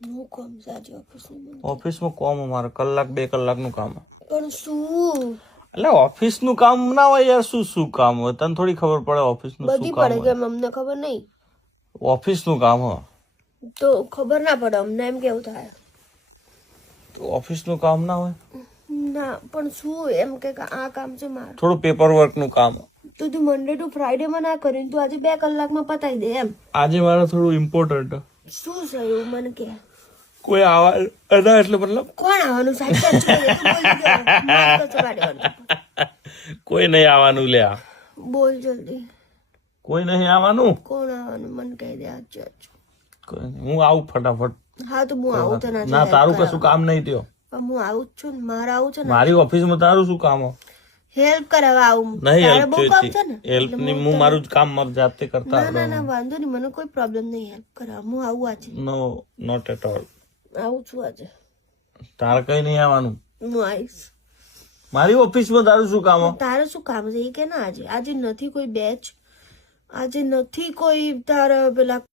હું કામ છે આજે ઓફિસનું? ઓફિસમાં કોમ અમારે કલાક 2 કલાકનું કામ. પણ શું? એટલે ઓફિસનું કામ ના હોય યાર, શું કામ હોય તને થોડી ખબર પડે ઓફિસનું બધી શું કામ પડે હોય? કે અમને ખબર નહીં ઓફિસનું કામ હોય તો ખબર ના પડે અમને, એમ કેવું થાય. તો ઓફિસનું કામ ના હોય. ના પણ શું એમ કે આ કામ છે મારું, થોડું પેપર વર્કનું કામ. તો તું મંડે ટુ ફ્રાઈડે માં ના કરીને તું આજે 2 કલાકમાં પતાવી દે એમ. આજે મારે થોડું ઇમ્પોર્ટન્ટ. શું છે એવું મને કે? કોઈ આવા એટલે મતલબ કોણ આવવાનું? સાચું સાચું બોલ, તું બોલ જલ્દી. મારી કચો કાઢી વાળજો. કોઈ નહીં આવવાનું લ્યા. બોલ જલ્દી. કોઈ નહીં આવવાનું. કોણ આવવાનું મને કહી દે. સાચું કોઈ નહીં. હું આવું ફટાફટ. હા તો હું આવું તો ના તારું કશું કામ નહીં થયો. પણ હું આવું જ છું ને, મારે આવું છે ને. મારી ઓફિસમાં તારું શું કામ હોય? હેલ્પ કરાવવા આવું. નહીં તારે હેલ્પ બહુ કામ છે ને. હેલ્પ ની હું મારું જ કામ મારી જાતે કરતા ના ના ના વાંધો નહીં, મને કોઈ પ્રોબ્લેમ નહીં. હેલ્પ કરાવવા હું આવું આજે. No not at all. આવું છું આજે. તારે કઈ નહીં આવવાનું. હું આવીશ. મારી ઓફિસમાં તારું શું કામ હોય? તારે શું કામ છે એ કે ના આજે? આજે નથી કોઈ બેચ, આજે નથી કોઈ તારા પેલા